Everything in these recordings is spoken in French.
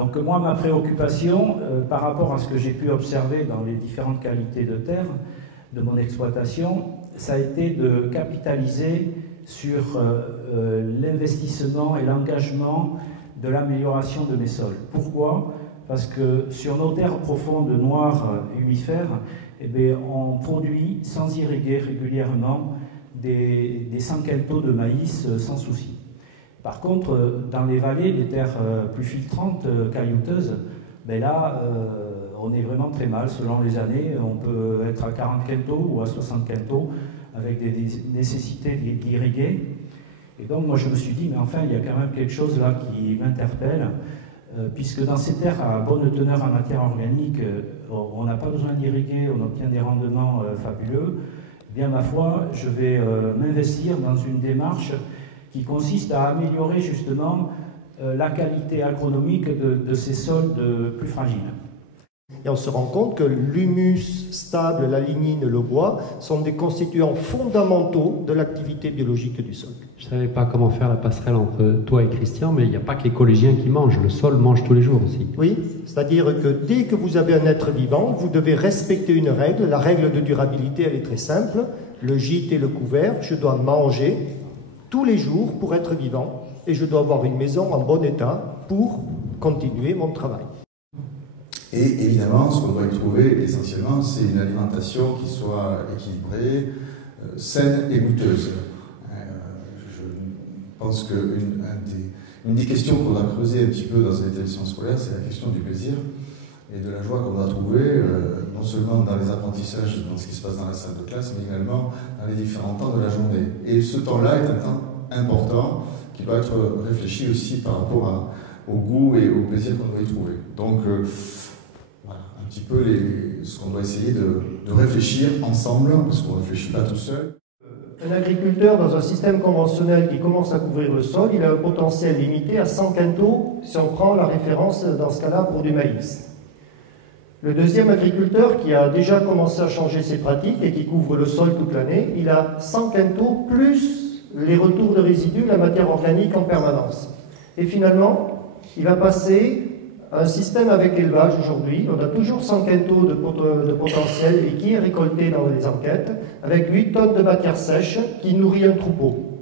Donc moi, ma préoccupation, par rapport à ce que j'ai pu observer dans les différentes qualités de terre de mon exploitation, ça a été de capitaliser sur l'investissement et l'engagement de l'amélioration de mes sols. Pourquoi? Parce que sur nos terres profondes, noires, humifères, eh bien, on produit sans irriguer régulièrement des 100 quintaux de maïs sans souci. Par contre, dans les vallées, les terres plus filtrantes, caillouteuses, ben là, on est vraiment très mal selon les années. On peut être à 40 quintaux ou à 60 quintaux avec des nécessités d'irriguer. Et donc, moi, je me suis dit, mais enfin, il y a quand même quelque chose là qui m'interpelle, puisque dans ces terres à bonne teneur en matière organique, on n'a pas besoin d'irriguer, on obtient des rendements fabuleux. Eh bien, ma foi, je vais m'investir dans une démarche qui consiste à améliorer justement la qualité agronomique de ces sols plus fragiles. Et on se rend compte que l'humus stable, la lignine, le bois sont des constituants fondamentaux de l'activité biologique du sol. Je ne savais pas comment faire la passerelle entre toi et Christian, mais il n'y a pas que les collégiens qui mangent, le sol mange tous les jours aussi. Oui, c'est-à-dire que dès que vous avez un être vivant, vous devez respecter une règle. La règle de durabilité, elle est très simple. Le gîte et le couvert, je dois manger tous les jours pour être vivant et je dois avoir une maison en bon état pour continuer mon travail. Et évidemment, ce qu'on doit y trouver essentiellement, c'est une alimentation qui soit équilibrée, saine et goûteuse. Je pense qu'une des questions qu'on doit creuser un petit peu dans un établissement scolaire, c'est la question du plaisir et de la joie qu'on doit trouver, non seulement dans les apprentissages, dans ce qui se passe dans la salle de classe, mais également dans les différents temps de la journée. Et ce temps-là est un temps important qui doit être réfléchi aussi par rapport au goût et au plaisir qu'on doit y trouver. Donc, voilà, un petit peu ce qu'on doit essayer de réfléchir ensemble, parce qu'on ne réfléchit pas tout seul. Un agriculteur dans un système conventionnel qui commence à couvrir le sol, il a un potentiel limité à 100 quintaux si on prend la référence dans ce cas-là pour du maïs. Le deuxième agriculteur qui a déjà commencé à changer ses pratiques et qui couvre le sol toute l'année, il a 100 quintaux plus les retours de résidus, la matière organique en permanence. Et finalement, il va passer à un système avec élevage aujourd'hui. On a toujours 100 quintaux de potentiel et qui est récolté dans les enquêtes, avec 8 tonnes de matière sèche qui nourrit un troupeau.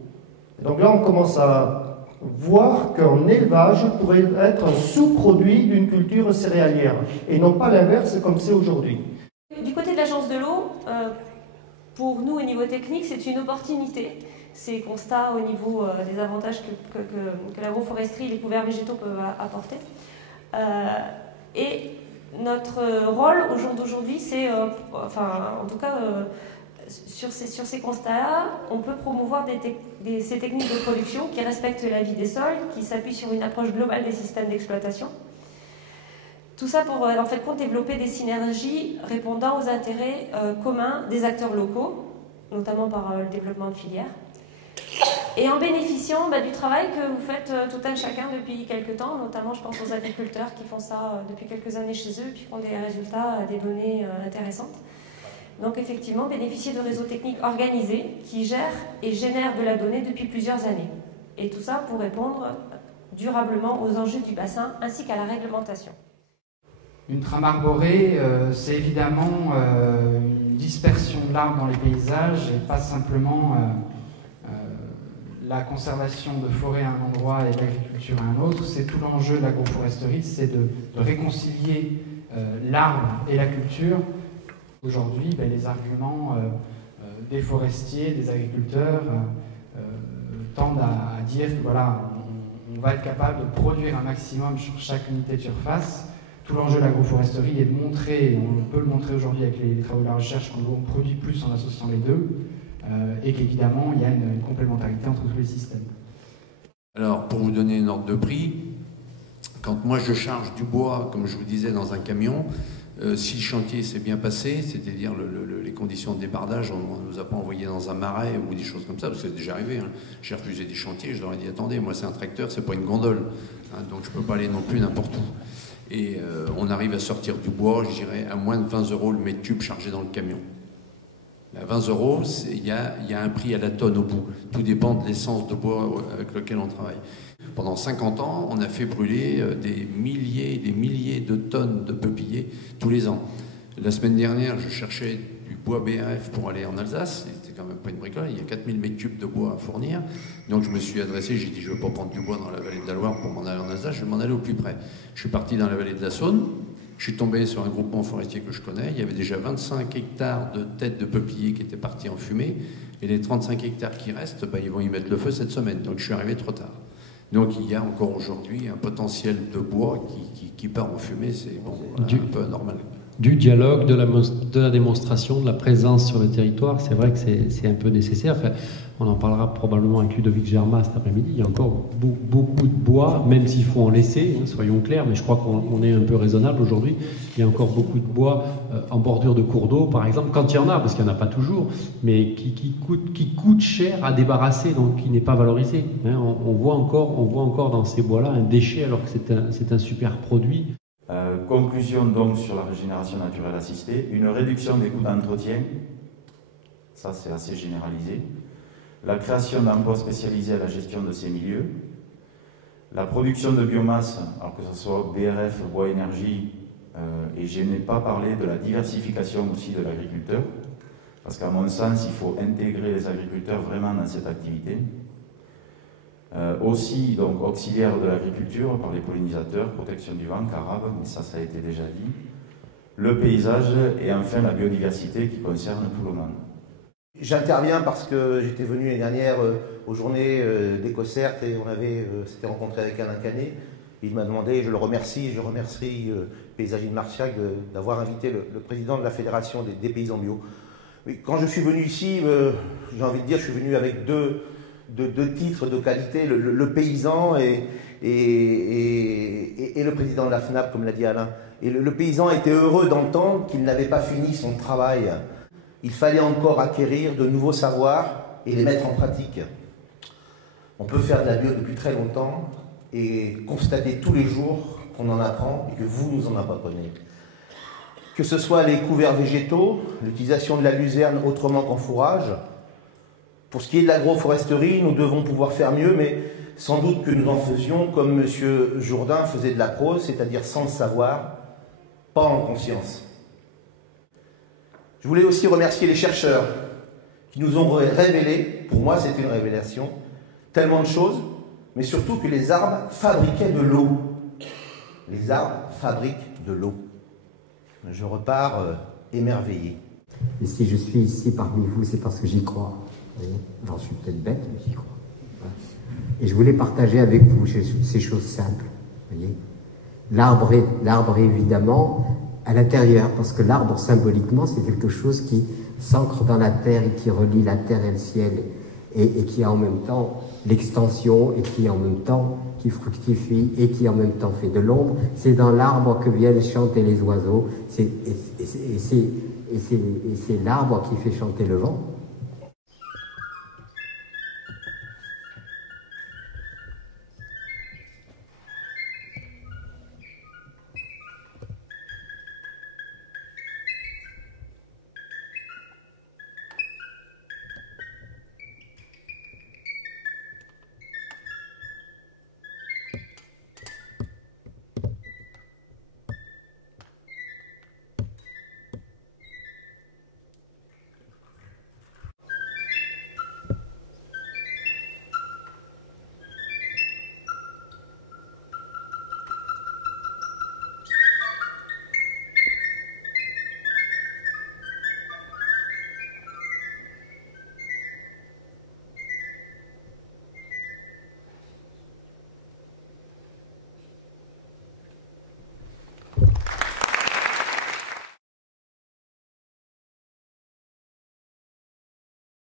Et donc là, on commence à voir qu'un élevage pourrait être un sous-produit d'une culture céréalière, et non pas l'inverse comme c'est aujourd'hui. Du côté de l'agence de l'eau, pour nous au niveau technique, c'est une opportunité. Ces constats au niveau des avantages que l'agroforesterie et les couverts végétaux peuvent apporter. Et notre rôle au jour d'aujourd'hui, c'est, en tout cas, sur ces constats-là, on peut promouvoir ces techniques de production qui respectent la vie des sols, qui s'appuient sur une approche globale des systèmes d'exploitation. Tout ça pour, en fait, développer des synergies répondant aux intérêts communs des acteurs locaux, notamment par le développement de filières, et en bénéficiant du travail que vous faites tout un chacun depuis quelques temps, notamment je pense aux agriculteurs qui font ça depuis quelques années chez eux, puis qui ont des résultats, des données intéressantes. Donc effectivement, bénéficier de réseaux techniques organisés qui gèrent et génèrent de la donnée depuis plusieurs années. Et tout ça pour répondre durablement aux enjeux du bassin ainsi qu'à la réglementation. Une trame arborée, c'est évidemment une dispersion de l'arbre dans les paysages et pas simplement la conservation de forêt à un endroit et de l'agriculture à un autre. C'est tout l'enjeu de l'agroforesterie, c'est de réconcilier l'arbre et la culture. Aujourd'hui, les arguments des forestiers, des agriculteurs tendent à dire que voilà, on va être capable de produire un maximum sur chaque unité de surface. Tout l'enjeu de l'agroforesterie est de montrer, et on peut le montrer aujourd'hui avec les travaux de la recherche, qu'on produit plus en associant les deux, et qu'évidemment, il y a une complémentarité entre tous les systèmes. Alors, pour vous donner une ordre de prix, quand moi je charge du bois, comme je vous disais, dans un camion, si le chantier s'est bien passé, c'est-à-dire les conditions de débardage, on ne nous a pas envoyé dans un marais ou des choses comme ça, parce que c'est déjà arrivé. Hein. J'ai refusé des chantiers, je leur ai dit, attendez, moi c'est un tracteur, c'est pas une gondole, hein, donc je peux pas aller non plus n'importe où. Et on arrive à sortir du bois, je dirais, à moins de 20 € le mètre cube chargé dans le camion. À 20 €, il y a un prix à la tonne au bout. Tout dépend de l'essence de bois avec lequel on travaille. Pendant 50 ans, on a fait brûler des milliers de tonnes de peupliers tous les ans. La semaine dernière, je cherchais du bois BRF pour aller en Alsace. C'était quand même pas une bricole. Il y a 4000 m3 de bois à fournir. Donc je me suis adressé, j'ai dit je ne veux pas prendre du bois dans la vallée de la Loire pour m'en aller en Alsace, je vais m'en aller au plus près. Je suis parti dans la vallée de la Saône. Je suis tombé sur un groupement forestier que je connais. Il y avait déjà 25 hectares de têtes de peupliers qui étaient partis en fumée. Et les 35 hectares qui restent, ben, ils vont y mettre le feu cette semaine. Donc je suis arrivé trop tard. Donc il y a encore aujourd'hui un potentiel de bois qui part en fumée. C'est bon, voilà, un peu normal. Du dialogue, de la démonstration, de la présence sur le territoire, c'est vrai que c'est un peu nécessaire. Enfin, on en parlera probablement avec Ludovic Germa cet après-midi. Il y a encore beaucoup de bois, même s'il faut en laisser, hein, soyons clairs, mais je crois qu'on est un peu raisonnable aujourd'hui. Il y a encore beaucoup de bois en bordure de cours d'eau, par exemple, quand il y en a, parce qu'il n'y en a pas toujours, mais qui coûte cher à débarrasser, donc qui n'est pas valorisé. Hein. On voit encore dans ces bois-là un déchet, alors que c'est un super produit. Conclusion donc sur la régénération naturelle assistée, une réduction des coûts d'entretien, ça c'est assez généralisé, la création d'emplois spécialisés à la gestion de ces milieux, la production de biomasse, alors que ce soit BRF, bois énergie, et je n'ai pas parlé de la diversification aussi de l'agriculteur, parce qu'à mon sens il faut intégrer les agriculteurs vraiment dans cette activité. Aussi donc auxiliaire de l'agriculture par les pollinisateurs, protection du vent, carabes, mais ça a été déjà dit, le paysage et enfin la biodiversité qui concerne tout le monde. J'interviens parce que j'étais venu l'année dernière aux journées d'Écossert et on s'était rencontré avec Alain Canet. Il m'a demandé, je le remercie, et je remercie Paysagine Martiac d'avoir invité le président de la Fédération des paysans bio. Quand je suis venu ici, j'ai envie de dire, je suis venu avec deux titres de qualité, le paysan et le président de la FNAP, comme l'a dit Alain. Et le paysan était heureux d'entendre qu'il n'avait pas fini son travail. Il fallait encore acquérir de nouveaux savoirs et les mettre en pratique. On peut faire de la bio depuis très longtemps et constater tous les jours qu'on en apprend et que vous nous en apprenez. Que ce soit les couverts végétaux, l'utilisation de la luzerne autrement qu'en fourrage. Pour ce qui est de l'agroforesterie, nous devons pouvoir faire mieux, mais sans doute que nous en faisions comme M. Jourdain faisait de la prose, c'est-à-dire sans le savoir, pas en conscience. Je voulais aussi remercier les chercheurs qui nous ont révélé, pour moi c'était une révélation, tellement de choses, mais surtout que les arbres fabriquaient de l'eau. Les arbres fabriquent de l'eau. Je repars émerveillé. Et si je suis ici parmi vous, c'est parce que j'y crois. J'en suis peut-être bête, mais j'y crois. Et je voulais partager avec vous ces choses simples. L'arbre évidemment à l'intérieur, parce que l'arbre symboliquement c'est quelque chose qui s'ancre dans la terre et qui relie la terre et le ciel et qui a en même temps l'extension et qui en même temps qui fructifie et qui en même temps fait de l'ombre. C'est dans l'arbre que viennent chanter les oiseaux et c'est l'arbre qui fait chanter le vent.